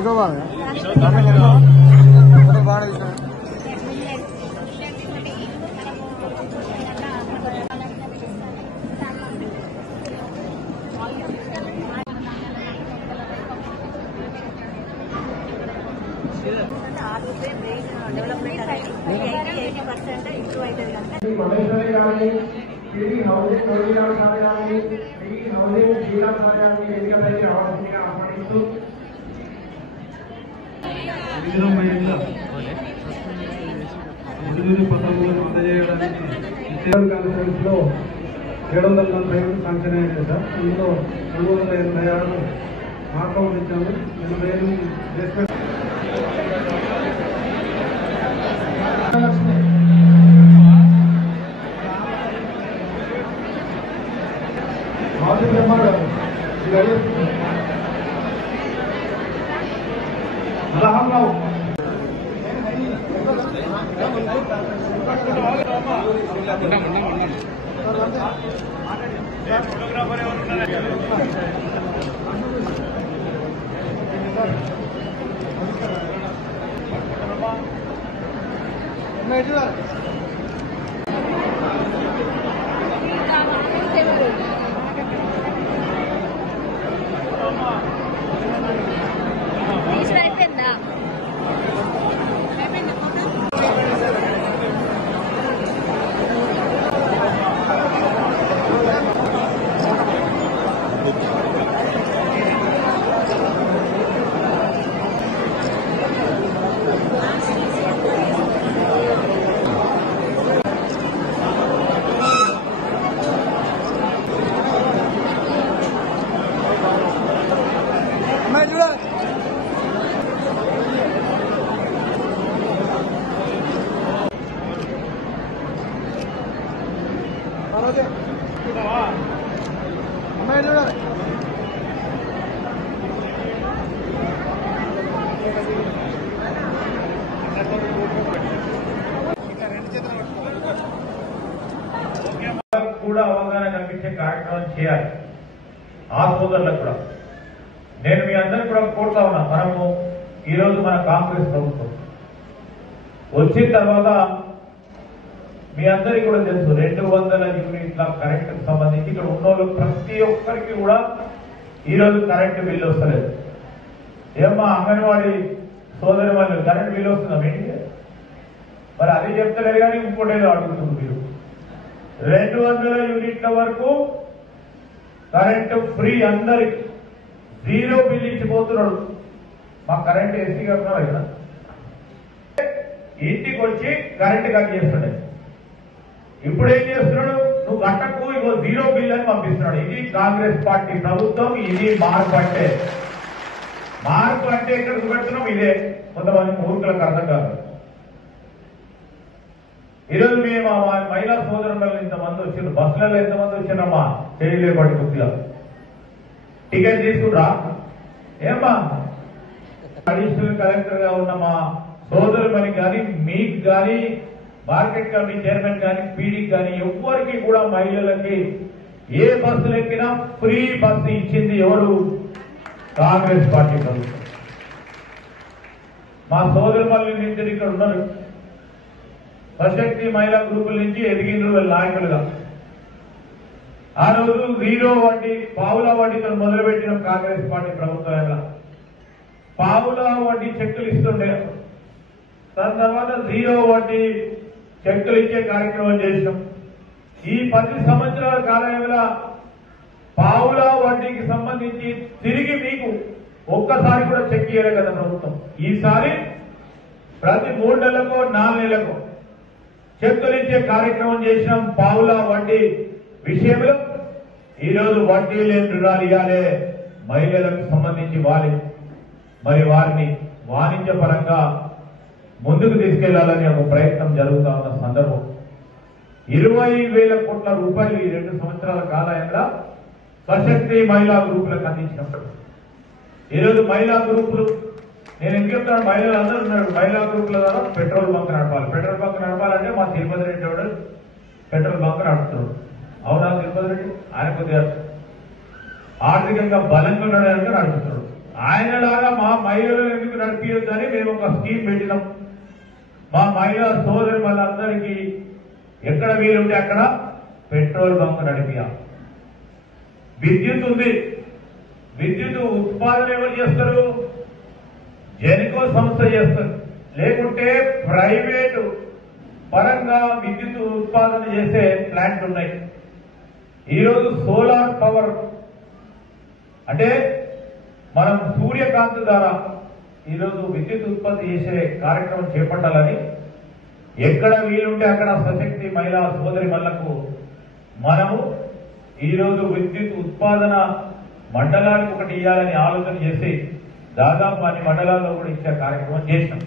పథకంలో అందజేయడానికి 745 శాంక్షన్ అయ్యింది సార్. ఇందులో 286 మార్కౌట్ ఇచ్చాము. 80,000 కూడా అవగాహన కల్పించే కార్యక్రమం చేయాలి. ఆ సోదరులకు కూడా నేను మీ అందరికీ కూడా కోరుతా ఉన్నా, మనము ఈరోజు మన కాంగ్రెస్ ప్రభుత్వం వచ్చిన తర్వాత మీ అందరికీ కూడా తెలుసు 200 యూనిట్ల కరెంట్ సంబంధించి ఇక్కడ ఉన్న ప్రతి ఒక్కరికి కూడా ఈరోజు కరెంటు బిల్లు వస్తలేదు. ఏమ్మా అంగన్వాడీ సోదరి వాళ్ళు కరెంట్ బిల్లు వస్తుందా ఏంటి? మరి అది చెప్తలేదు కానీ ఇంకోటేదో అడుగుతుంది మీరు. 200 యూనిట్ల వరకు కరెంటు ఫ్రీ, అందరికి 0 బిల్ ఇచ్చిపోతున్నాడు. మా కరెంట్ ఎస్సీ గారు కదా ఇంటికి వచ్చి కరెంట్ కట్ చేస్తున్నాడు. ఇప్పుడు ఏం చేస్తున్నాడు, నువ్వు గంటకు 0 బిల్ అని పంపిస్తున్నాడు. ఇది కాంగ్రెస్ పార్టీ ప్రభుత్వం, ఇది మార్పు అంటే. మార్పు అంటే ఇక్కడ పెడుతున్నాం ఇదే. కొంతమంది మూర్ఖులకు అర్థం కాదు. ఈరోజు మేము మహిళా సోదరులు ఇంతమంది వచ్చిండ్రు, బస్సులలో ఎంతమంది వచ్చిండ్రమ్మా చేయలేపాటి కొద్దిగా టికెట్ తీసుకుంటా ఏమ్మా. అడిషనల్ కలెక్టర్ గా ఉన్న మా సోదరుమని కానీ, మీకు కానీ, మార్కెట్ కమిటీ చైర్మన్ కానీ, పీడీకి కానీ ఎవ్వరికి కూడా మహిళలకి ఏ బస్సులు ఎక్కినా ఫ్రీ బస్సు ఇచ్చింది ఎవరు? కాంగ్రెస్ పార్టీ ప్రభుత్వం. మా సోదరుమల్ని నుంచి ఇక్కడ ఉన్నారు, సశక్తి మహిళా గ్రూపుల నుంచి ఎదిగిన నాయకులుగా. ఆ రోజు 0 వడ్డీ, పావుల వడ్డీతో మొదలుపెట్టిన కాంగ్రెస్ పార్టీ ప్రభుత్వం. పావుల వడ్డీ చెక్కులు ఇస్తుండే, దాని తర్వాత 0 వడ్డీ చెక్కులు ఇచ్చే కార్యక్రమం చేసినాం. ఈ 10 సంవత్సరాల కాలంలో పావుల వడ్డీకి సంబంధించి తిరిగి మీకు ఒక్కసారి కూడా చెక్ ఇయ్యలే కదా ప్రభుత్వం. ఈసారి ప్రతి 3 నెలలకు 4 నెలలకు చెక్కులు ఇచ్చే కార్యక్రమం చేసినాం. పావుల వడ్డీ విషయంలో ఈరోజు వడ్డీ లేని రుణాలు ఇవ్వాలి మహిళలకు సంబంధించి వాలి, మరి వారిని వాణిజ్యపరంగా ముందుకు తీసుకెళ్లాలని ఒక ప్రయత్నం జరుగుతా ఉన్న సందర్భం. 20,000 కోట్ల రూపాయలు ఈ 2 సంవత్సరాల కాలంలో సశక్తి మహిళా గ్రూపులకు అందించినప్పుడు ఈరోజు మహిళా గ్రూపులు, నేను ఎందుకు చెప్తాను, మహిళలు అందరూ ఉన్నారు. మహిళా గ్రూపుల ద్వారా పెట్రోల్ బంక్ నడపాలి. పెట్రోల్ బంక్ నడపాలంటే మా తిరుపతి రెడ్డి వాడు పెట్రోల్ బంక్ నడుపుతున్నాడు. అవునా తిరుపతి రెడ్డి? ఆయన కొద్దిగా ఆర్థికంగా బలంగా ఉండడానికి నడుపుతున్నాడు. ఆయనలాగా మా మహిళలను ఎందుకు నడిపించొద్దని మేము ఒక స్కీమ్ పెట్టినాం. మా మహిళా సోదరి వాళ్ళందరికీ ఎక్కడ వీలుంటే అక్కడ పెట్రోల్ బంక్ నడిపియాలి. విద్యుత్ ఉంది, విద్యుత్ ఉత్పాదన ఎవరు చేస్తారు? జెన్కో సంస్థ చేస్తారు. లేకుంటే ప్రైవేటు పరంగా విద్యుత్ ఉత్పాదన చేసే ప్లాంట్లు ఉన్నాయి. ఈరోజు సోలార్ పవర్ అంటే మనం సూర్యకాంతి ద్వారా ఈరోజు విద్యుత్ ఉత్పత్తి చేసే కార్యక్రమం చేపట్టాలని ఎక్కడ వీలుంటే అక్కడ సశక్తి మహిళా సోదరి మళ్లకు మనము ఈరోజు విద్యుత్ ఉత్పాదన మండలానికి ఒకటి ఇవ్వాలని ఆలోచన చేసి దాదాపు అన్ని మండలాల్లో కూడా ఇచ్చే కార్యక్రమం చేసినాం.